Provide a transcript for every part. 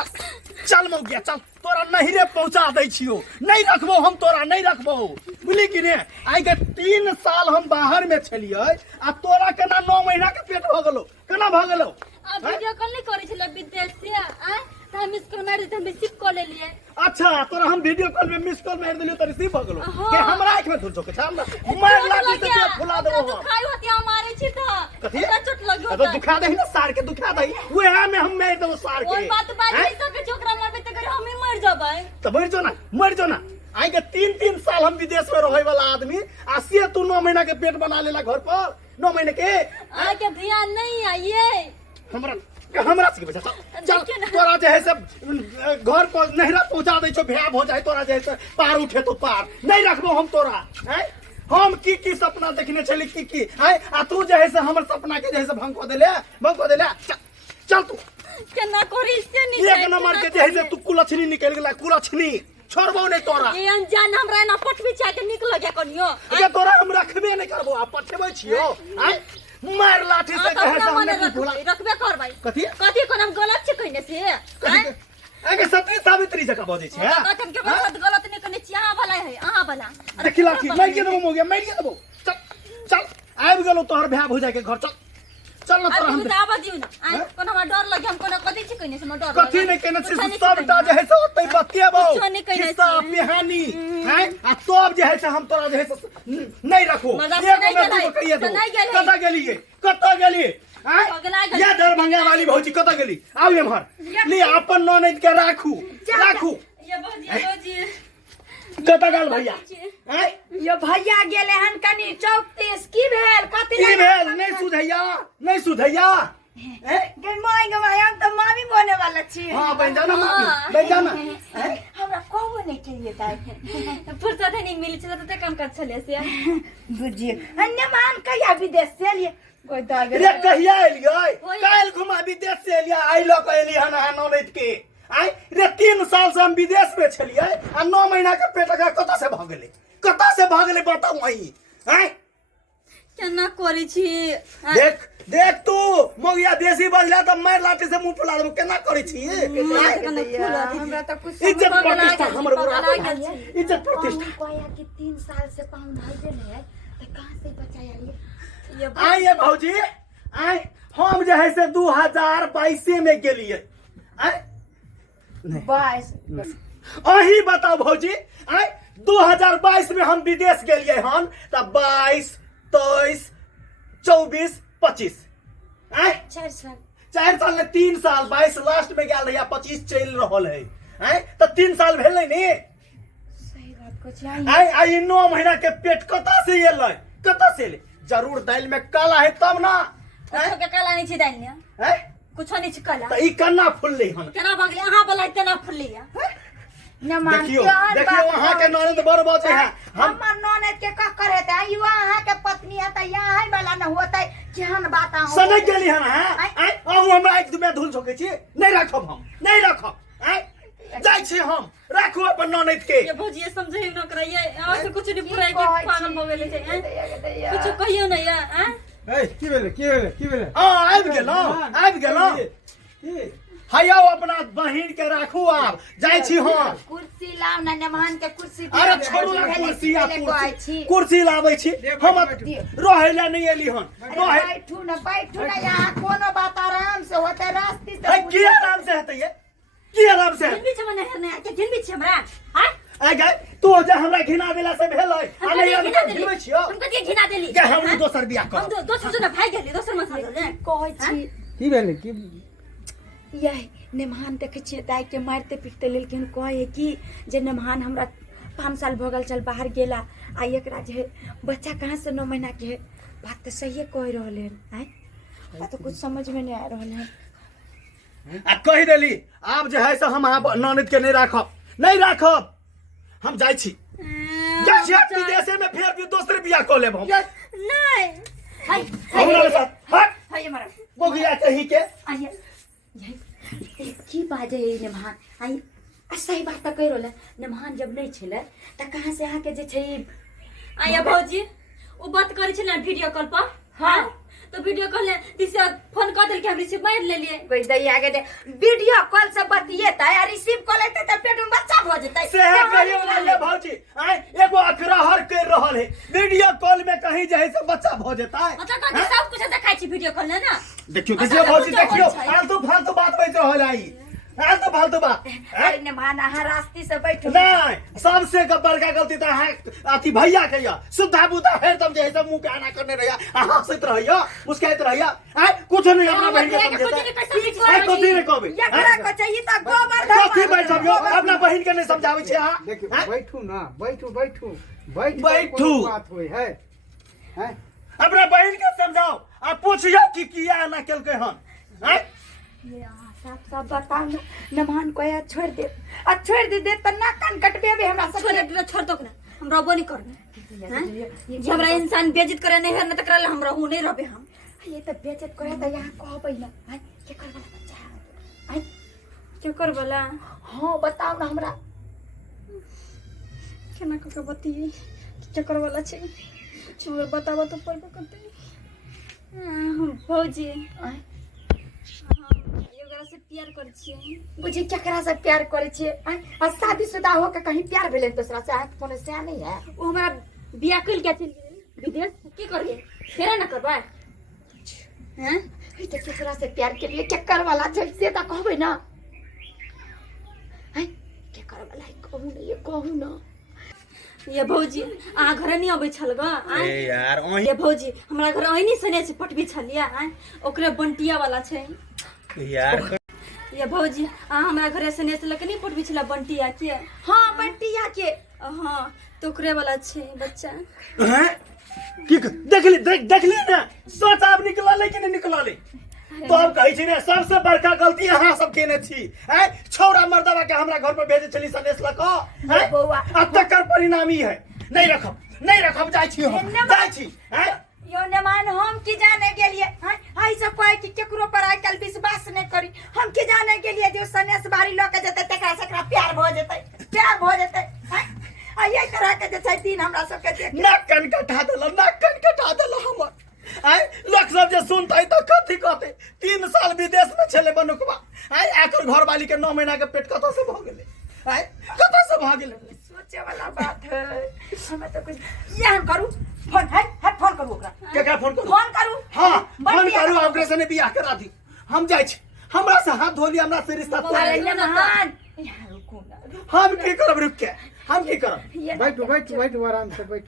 चल चल मौगिया चल तोरा नहिरे पहुंचा दै छियो नहीं रखबो हम तोरा नहीं रखबो बुझली कि ने आइ के 3 साल हम बाहर में छलियै आ तोरा केना 9 महीना के पेट भ गेलो केना भ गेलो आ वीडियो कॉल नहीं करे छले विदेश से आ त हम मिस कॉल मार दे हम रिसीव कर ले लिए अच्छा तोरा हम वीडियो कॉल में मिस कॉल मार देलियो त रिसीव भ गेलो हाँ। के हमरा आंख में धुल चोके छ हमरा मार लाठी से पेट फुला देबो तो खाई होती हमारे छी त कथी चोट लगियो तो दुखा दही ना सार के दुखा दही उहे में हम मार देबो सार के ओन बात बात नहीं सके छोकरा मारबे त करे हम ही मर जबै तो मर जो ना आई के 3 साल हम विदेश में रहे वाला आदमी आ से तू 9 महीना के पेट बना लेला घर पर 9 महीने के आ के ध्यान नहीं आइए हमरा से बचा चल तोरा जे है सब घर पर नहरा पहुंचा दे छो भेब हो जाए तोरा जे है पार उठे तो पार नहीं रखबो हम तोरा हैं हम की सपना देखने छली की हैं आ तू जे है से हमर सपना के जे है से भंग को देले चल तू केना करी से नहीं एक नंबर के जे है से तू कुलछनी निकल गेला कुलछनी छोड़बो नहीं तोरा ये अनजान हमरा ना पटवी चाहे के निकल गया कनियो ये तोरा हम रखबे नहीं करबो आ पठेबै छियो हैं मार लाठी से कहे से हमने भूला रखबे करबै कथि कोन हम गलत छ कहने से आगे सती सावित्री जका बजे छे कथन के बात गलत नहीं करने छी अहाँ भला है अहाँ भला देखि लाठी मार के देबो मोगे मार के देबो चल आबि गेलो तोहर भ्या हो जाए के घर चल ना तोरा हम आबा दिउ ना आ कोन हमरा डर लगे हम कोन कथि छी कहने से हम डर कथि नहीं कहने से सबटा जे है से ओतै बतियाबो कुछो नहीं कहने किस्सा कहानी हैं आ तब जे है से हम तोरा जे है से नहीं रखो कत गेलिए हैं ये दरभंगा वाली भौजी कत गेली आउ एम्हर ले अपन ननद के राखू ये भौजी कत गेल भैया हैं यो भैया गेले हन कनी चौक तेज की भेल कथि की भेल नहीं सुधैया हैं गे माय हम तो मामी बने वाला छी हां बन जाना मामी बन जाना हैं हमरा कहबो नहीं केलिए ताई फुर्सत नहीं मिली छले त काम कर छले से बुझिए अन्य मान कहिया विदेश से लिए कोई दाग रे कहिया एलियै काल घुमा विदेश से एलियै आई ल के एलियै हन ननद के आई रे 3 साल से हम विदेश में छलियै आ 9 महीना के पेट का कत से भ गेलै बताऊ वही हैं केना करै छी देख तू मोगिया देसी बजला त मार लाठी से मुंह फुला देबो केना करै छी हमरा तो कुछ इज्जत प्रतिष्ठा हमर इज्जत प्रतिष्ठा कोया कि 3 साल से पाउन भाई ने त कहां से बचाया आई ये भौजी आई हम जे है से 2022 में गेलिए आई बस अही बताओ भौजी आई 2022 में हम विदेश गेलिए हन त 22 23 24 25 आई 4 साल में 3 साल 22 लास्ट में गेल रहिया 25 चल रहल है आई त 3 साल भेलै नी सही बात को चाहिए आई 9 महीना के पेट कता से एलै जरूर दाल में काला है तब ना कुछो के काला नहीं छी दाल ने हैं कुछो नहीं छी काला त ई कन्ना फुललै हन केना भगले अहाँ बोला तेना फुलिया न मान देखियो वहां के ननद बड़ बचे है हमर ननद के का करे त युवा अहाँ के पत्नी है त यहाँ वाला न होतै केहन बात आ सनक गेली हन हैं अहू हमरा एक दुमे धुल सकै छी नहीं रखब हैं जाय छी हम राखू अपन ननद के ये भौजी समझे न करैया आ से कुछ नहीं पुराई के पागल हो गेले छै कुछ कहियो न या हैं ए की भेले हां आबि गेलो हैया अपना बहिन के राखू आब जाय छी हम कुर्सी लाव न नमहन के कुर्सी अरे छोड़ू ना कुर्सी लाबै छी हम रहैला नहीं एली हन बैठू न यहाँ कोनो बात आराम से होते रास्ते से की आराम से हेतै ये की आराम से जिन बीच में नहीं के जिन बीच हमरा हैं आ गए तू जे हमरा घिना देला से भेलै आ नहीं हम घिनै छियो तुम कथि घिना देली जे हम दोसर बियाह कर हम दोसर से भाग गेली दोसर में साथ ले कहै छी की भेले की यही नेमान देखे छियै दाई के मारते पीटते लेकिन कहे कि जे नेमान हमरा 5 साल भगल चल बाहर गेला आ एकरा जे बच्चा कहाँ से 9 महीना के बात तो सही कह रहले हैं बात तो कुछ समझ में नहीं आ रहल है आ कहि देली आब जे है से हम ननद के नहीं राखब हम जाय छी विदेश में फिर भी दोसर बियाह कर लेब हम नहीं हमरा साथ हट हाय हमारा बोगिया कहि के आइए की बाजे नेमान आई सही बात तो कह रहले नेमान जब नहीं छले त कहां से आके जे छै आया भौजी ओ बात करे छै ना वीडियो कॉल पर हां तो वीडियो कॉल ले दिसे फोन कर देल के हम रिसीव मार ले लिए कोई दई आगे दे वीडियो कॉल से बतिए देखियो भौजी देखियो फालतू बात बैठ रहल आई फालतू बात अरे नेमान अहाँ रास्ती से बैठो नहीं सबसे बड़का गलती तो है अथी भैया के या सुधा बुधा हरदम जे सब मुंह पे आना करने रहिया हंसत रहिया मुस्कुरात रहिया कुछ नहीं अपना बहन के समझता है कथी रे कहबे एकरा को चाहिए त गोबर कथी बैठबियो अपना बहन के नहीं समझावे छी हां देखियो बैठू ना बैठू बात होई है हैं अपना बहन के समझाओ आ पूछियो कि किया ना केलकै हन हैं सब बताओ ना नमान को या छोड़ दे त ना कान कटबे भी हमरा सब छोड़ दो ना हम रहबो नहीं करबे हैं जे हमरा इंसान बेइज्जत करे नहीं है न त करले हम रहू नहीं रहबे हम ये त बेइज्जत करे त यहाँ कहबै ना हैं के करबला बच्चा हैं क्यों करबला हां बताओ ना हमरा केना के बतियै क्या करबला छै छोड़ बताबो तो पड़बे करते भौजी एकरा से प्यार कर छियै बुझी केकरा से प्यार करे छियै आ शादीशुदा हो के कहीं प्यार भेलै दूसरा से हाथ फोन से नहीं है वो हमारा बियाह कइल के चल गेल विदेश की करिए फेरा ना करबा हैं ई त केकरा से प्यार के लिए केकर वाला छै से त कहबै ना हैं केकर वाला कहू ना ये भौजी आ घर नहीं आबै छल ग ए यार ये भौजी हमरा घर ओहिनी सने से पटबी छलिया ओकरे बंटिया वाला छै यार ये भौजी आ हमरा घरे सने से लकनी पटबी छला बंटिया के हां बंटिया के हां तो ओकरे वाला छै बच्चा हैं की देखली ना सोच आप निकलले कि नहीं निकलले तो अब कहि छी ने सबसे बड़का गलती अहाँ सब केने छी हैं छौरा मर्दवा के हमरा घर पर भेजे चली सनेस लक हैं बौआ अब तकर परिणाम ई है नहीं रखब जाय छी हैं यो नेमान हम की जाने गेलिए हैं आई सब कोई की केकरो पर आइ कल विश्वास नहीं करी हम की जाने गेलिए जो सनेस बारी ल के जते तकरा सकरा प्यार भ जते हैं आ ये तरह के जे छै दिन हमरा सब के देख नाक कन कटा देला हमर आय लोग सब जे सुनतै त कथी कहते 3 साल विदेश में छले बनुकवा आय आकर घर वाली के 9 महीना के पेट कत से भ गेले आय कत से भ गेले सोचे वाला बात है हमें तो कुछ ये हम करू फोन है फोन करू ओकरा केकरा फोन करू हां फोन करू ऑपरेशन बियाह करा दी हम जाय छी हमरा से हाथ धोली हमरा से रिश्ता तोड़ नेमान यहाँ रुकू ना हम की करब रुक के हम की करब बैठू आराम से बैठ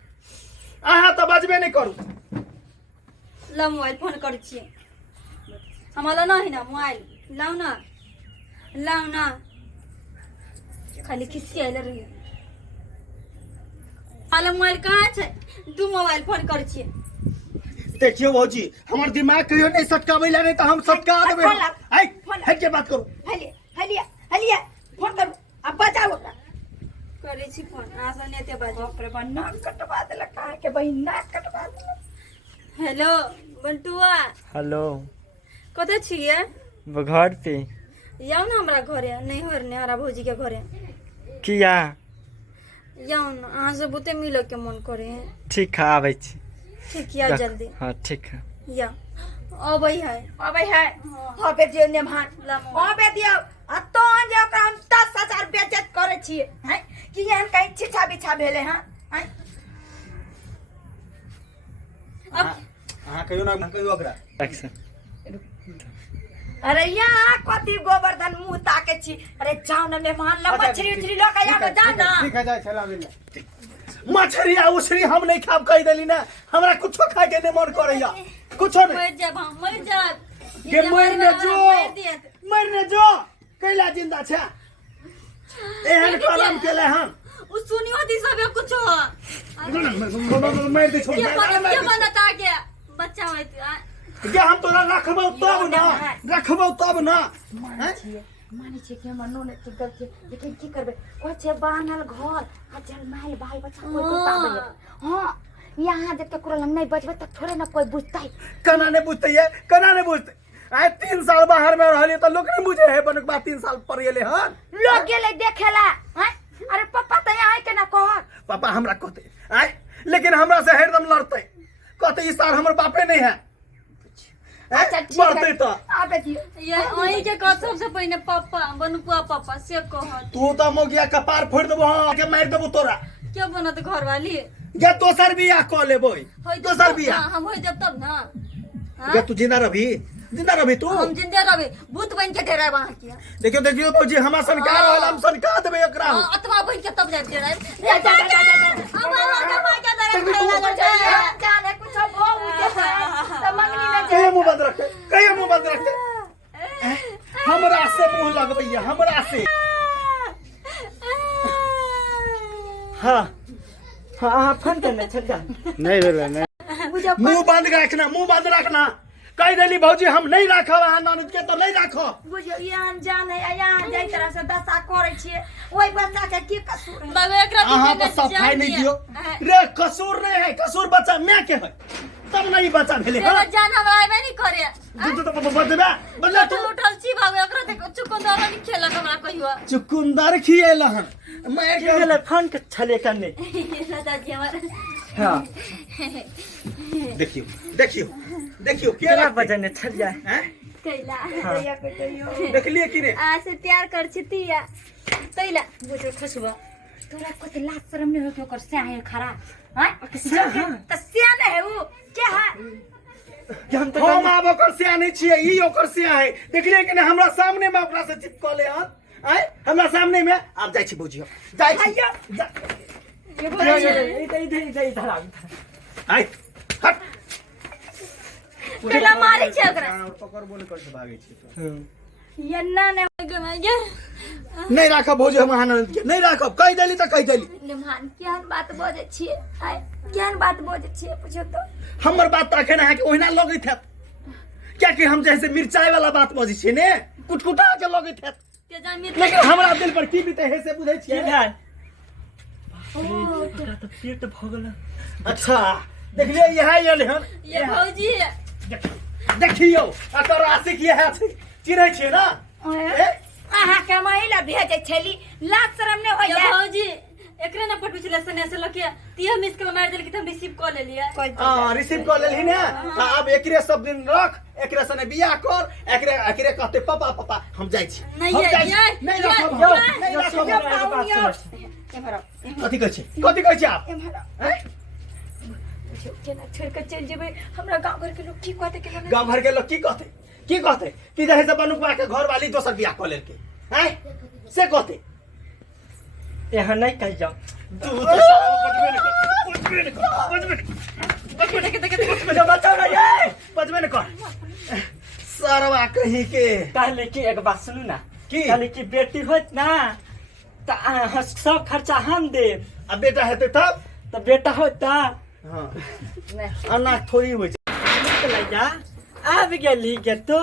अहाँ तो बजबे नहीं करू ला मोबाइल फोन कर छियै हमारा ना है ना मोबाइल लाओ ना खाली खिसियाइले रहिए हाल मोबाइल कहाँ छै तू मोबाइल फोन कर छियै देखियो भौजी हमर दिमाग कहियो नहीं सटकाबै ला नहीं तो हम सटका देबै आय हट के बात करू हलिया फोन करू अब बजाओ ओकरा करे छी फोन आसा नेते बाजो बाप रे बा नाक कटवा देला कहा के बहिन नाक कटवा देला हेलो बंटुआ हेलो कतऽ छियै घर पे जाओ ना हमरा घरे नैहर ने हरा भौजी के घरे किया जाओ ना अहाँ से बुते मिलो के मन करे है ठीक है आबै छी ठीक या जल्दी हाँ ठीक है या अबै है अबे दियो नेमान अबे दियो आ तो जे ओकरा हम 10,000 बेइज्जत करे छियै हैं कि एहन कहीं छिछा बिछा भेले हैं अब अहाँ कहियो ना कहियो ओकरा अरे यहाँ कथी गोवर्धन मुंह ताके छी अरे जाओ ना मेहमान ला मछली उछली ल के जाओ जा ना ठीक है जाय चला ले मछरी आ उछरी हम नहीं खाब कह देली ना हमरा कुछो खाए के नहीं मन करैया कुछो नहीं मर जाब हम मर जाब के मरने जो कैला जिंदा छै एहन कलम केले हम उ सुनियो दी सब कुछ मार दे छोड़ के बनता के बच्चा होय के हम तोरा रखबौ तब ना माने छै कि हमर नोने के गलती लेकिन की करबे ओ छै बानल घर आ जलमाइल बाल बच्चा कोई बताबे हां यहाँ जब तक हम नहीं बचबे तब थोड़े ना कोई बुझतै कना नहीं बुझते आय 3 साल बाहर में रहली त लोग नहीं बुझे है बनक बा 3 साल पर गेले हन लोग गेले देखेला हैं अरे पापा त यहाँ के ना कह पापा हमरा कहते आय लेकिन हमरा से हरदम लड़ते कहते इस साल हमर बापे नहीं है अच्छा ठीक बढ़ते है तो आबे दियो ये ओही के कह सबसे पहले पापा बनुआ पापा से कह तू तो मोगिया कपार फोड़ देबो हां के मार देबो तोरा क्या बनत घर वाली गे दोसर बियाह क लेबो दोसर बियाह हम होय जब तब ना गे तू जिंदा रहबी जिंदा रहबी तू हम जिंदे रहबे भूत बन के डेरा वहां किया देखियो देखियो भौजी हमरा संकार होला हम संकार देबे एकरा अतवा बन के तब जाब डेरा अब आगे मार के डेरा जाने कुछ हो उठे त मंगनी में कहियो मुंह बंद रखे कहियो मुंह बंद रखे हमरा से मुंह लगबैया हमरा से हाँ हाँ फोन करना चल जा नहीं भेलै नहीं मुंह बंद रखना मुंह बंद रखना कह देली भौजी हम नहीं राखब अहाँ ननद के तो नहीं राखब बुझियो ये अनजान है यहाँ जाई तरह से दशा करे छिए ओई बच्चा के की कसूर है बाबू एकरा अहाँ तो सफाई नहीं दियो रे कसूर नहीं है कसूर बच्चा मैं के है तब नहीं बच्चा भेले तेरा जान हमरा आबे नहीं करे तू तो बदबा बदला तू उठल छी बाबू एकरा देख चुकंदर नहीं खेलक हमरा कहियो चुकुंदर खिएला हन मैं के गेले फोन के छले करने दादी हमारा हाँ देखियो देखियो देखियो केला केला बजने चल जाए हैं कैला दैया के दैयो देखलिए कि रे आ से प्यार कर छितिया तैला बुझो खसबा तोरा को तो लाज शर्म नहीं हो के ओकर से है खरा हां त सियान है वो क्या है हम तो हम आब ओकर से नहीं छिए ई ओकर से है देखलिए कि हमरा सामने में ओकरा से चिपकले हन आय हमरा सामने में आप जाई छी बुझियो जाई छी इधर आय हट कैला मारे छै ओकरा पकड़ बोले कर के भागे छी यन्ना ने नहीं राखब भौजी हम आनंद के नहीं राखब कह देली तो कह देली निमान केहन बात बोजे छिए आय केहन बात बोजे छिए पूछो तो हमर बात तो अखन अहाँ के ओहिना लगैत हैत क्या कि हम जैसे मिर्चाई वाला बात बजै छियै ने कुटकुटा के लगैत हैत के जान लेकिन हमरा दिल पर की बीते है से बुझै की छियै भेल तोरा तो पेट भगल अच्छा देखलिए यह आयल हन ये भौजी देखियो अकर राशि की है चिन्है छियै ना अहाँ के महिला भेजे छली लाज शर्म नहीं हो ये जाए भौजी एकरे न पटु छले सने से लके तिया मिस के मार देल कि हम रिसीव कर लेलिए हां रिसीव कर लेलही ने त अब एकरे सब दिन रख एकरे सने बियाह कर एकरे एकरे कहते पापा पापा हम जाई छी नहीं हम ये जाई छी। ये नहीं रखब यो, हम, नहीं रखब हम। एमहरो कथी कहै छी आप एमहरो हैं? केना छोड़ के चल जेबे हमरा गांव घर के लोग की कहते केना गांव भर के लोग की कहते कि जहे से बनुकवा के घर वाली दोसर बियाह कर लेलके हैं से कहते यहाँ नहीं कह जाओ तू तो साला बचबे न कर बचाओ ना ये बचबे न कर सरवा कहीं के कहले कि एक बात सुनू ना की? कहले कि बेटी होत ना तो सब खर्चा हम देब अब बेटा हेते तब तो बेटा होता हां अनाथ थोड़ी होय छै लैया आब गेली के तो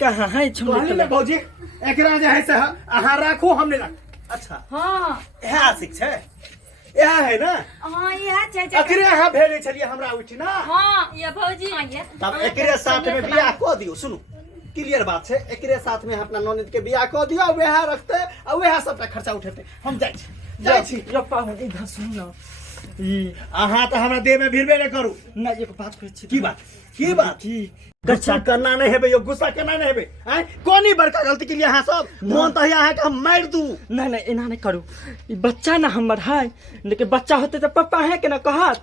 कहाँ है कहली ने भौजी एकरा जे है से अहाँ राखू हम नहीं राख अच्छा हां यह आशिक छै यह है ना हां यह छै एकरे अहाँ भेले छलिए हमरा उठ ना हां ये भौजी तब एकरे साथ में बियाह कऽ दियो सुनू क्लियर बात छै एकरे साथ में अपना ननद के बियाह कऽ दियो वएह रखते आ वएह सबटा खर्चा उठेते हम जाइ छी यो पाहु इधर सुन ना ई अहाँ तो हमरा देह में भिड़बे नहीं करू ना एक बात कहै छी की बात की गुस्सा करना नहीं हेबे यो गुस्सा करना नहीं हेबे हैं कोनी बड़का गलती के लिए अहाँ सब मोहन तो यहाँ है कि हम मार दू नहीं नहीं एना नहीं करू ई बच्चा ना हमर है लेकिन बच्चा होते तो पापा है के ना कहत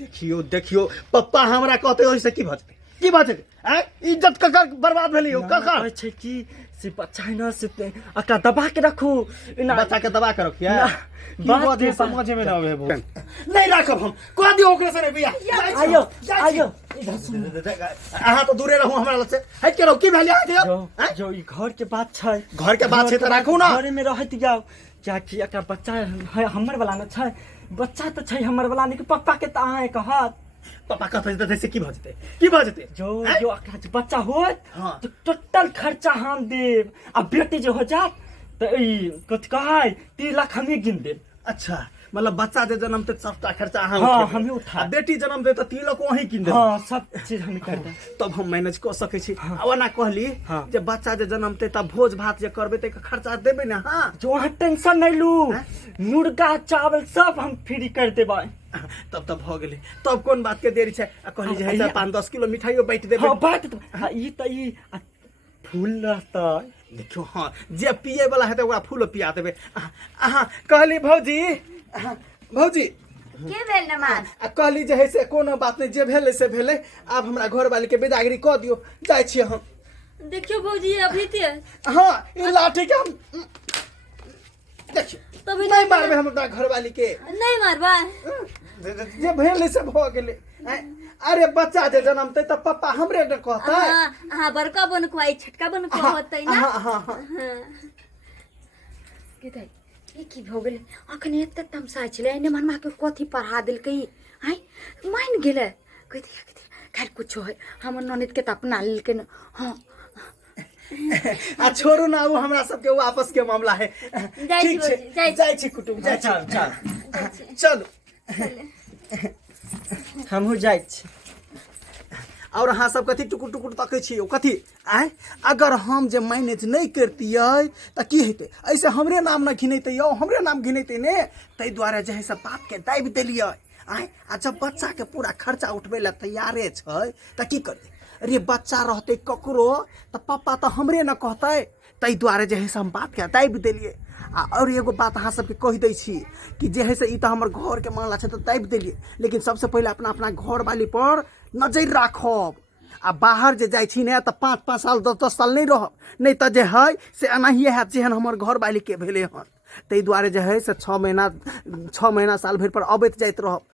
देखियो देखियो पप्पा हमरा कहते ओहि से की भजते की भजते हैं इज्जत ककर बर्बाद भेली हो ककर कहै छै कि से बच्चा है ना से अका दबा के रखू एना बच्चा के दबा के रखिए ना, बात बात के समझ में ना आवे नहीं राखब हम कह दियो ओकरे से बियाह आयो आयो इधर सुन अहाँ तो दूरे रहू हमरा से हट के रहो की भेल यहाँ दियो हैं? जो ई घर के बात छै घर के बात छै तो राखू ना घरे में रहत जाओ क्या कि एकरा बच्चा है हमर वाला न छै बच्चा तो छै हमर वाला नहीं कि पप्पा के त अहाँ कहत पापा कहते थे से की भजते जो जो एकरा जे बच्चा होत हाँ। तो टोटल खर्चा हम देब आ बेटी जो हो जात तो ई कथि कहै 3 लाख हमें गिन देब अच्छा मतलब बच्चा जे जन्म ते सबटा खर्चा अहाँ हाँ, उठेबै। हमें उठाएब। आ बेटी जन्म दे तो तिलक वही किन देबै हाँ सब चीज हम कर देब तब हम मैनेज कर सकै छी हाँ। आ ओना कहली हाँ। जे बच्चा जे जन्मते तब भोज भात जे करबै त खर्चा देबै ना हां जो वहाँ टेंशन नहीं लू हैं? मुर्गा चावल सब हम फ्री कर देबै तब भ गेलै तब कोन बात के देरी छै आ कहली जे हाँ, है ये- 5-10 किलो मिठाइयो बैठ देबै हाँ बात तो हाँ ई त ई आ फूल रहतै देखियो हां जे पिए वाला हेतै ओकरा फूल पिया देबै अहाँ कहली भौजी भौजी के भेल नमान आ कहली जे है से कोनो बात नहीं, जे भेले से भेले। आब हमरा घर वाली के विदागरी कह दियो, जाय छी हम। देखियो भौजी अभी ते हाँ ई लाठी के हम देखियो तभी नहीं मारबे हम अपना घर वाली के। नहीं मारबा। जे भेले से भ गेले। अरे बच्चा जे जन्मते त पप्पा हमरे ने कहता है। हाँ बड़का बन को आई छोटका बन को होतै ना। हाँ हाँ हाँ के दाई ये की भ गेलै अखन एते तमसा छलै ने मनमा के कथी पढ़ा देलकै हैं मान गेलै कथी खैर कुछ है हमर ननद के त अपना लेलकै न। हाँ आ छोड़ू ना, वो हमरा सबके वापस के मामला है। ठीक छै जाय छी कुटुम, जाय छी। चल चल चलू हमहू जाइ छी। और अहाँ सब कथी टुकुर टुकुर तकै छियै कथी आय? अगर हम जे मैनेज नहीं करतियै त की हेतै? ऐसे हमरे नाम न घिनैते यौ, हमरे नाम घिनैते ने। तै दुआरे जे है से बाप के दाबि देलियै आय। आ जब बच्चा के पूरा खर्चा उठबै ला तैयारे छै त की करतै? अरे बच्चा रहते ककरो त पापा त हमरे न कहतै। तै दुआरे जे है से हम बात के दाबि देलियै। और एगो बात अहाँ सबके कह दै छी कि जे है से ई त हमर घर के मामला छै त दाबि देलियै, लेकिन सबसे पहिले अपना अपना घर वाली पर नजर राखब। आ बाहर जे जाइ छी ने त 5-5 साल 10-10 साल नहीं रहब, नहीं त जे है से एनाहिए हैत जेहन हमर घर वाली के भेले हन। तै दुआरे जे है से 6 महीना साल भरि पर अबैत जाइत रहब।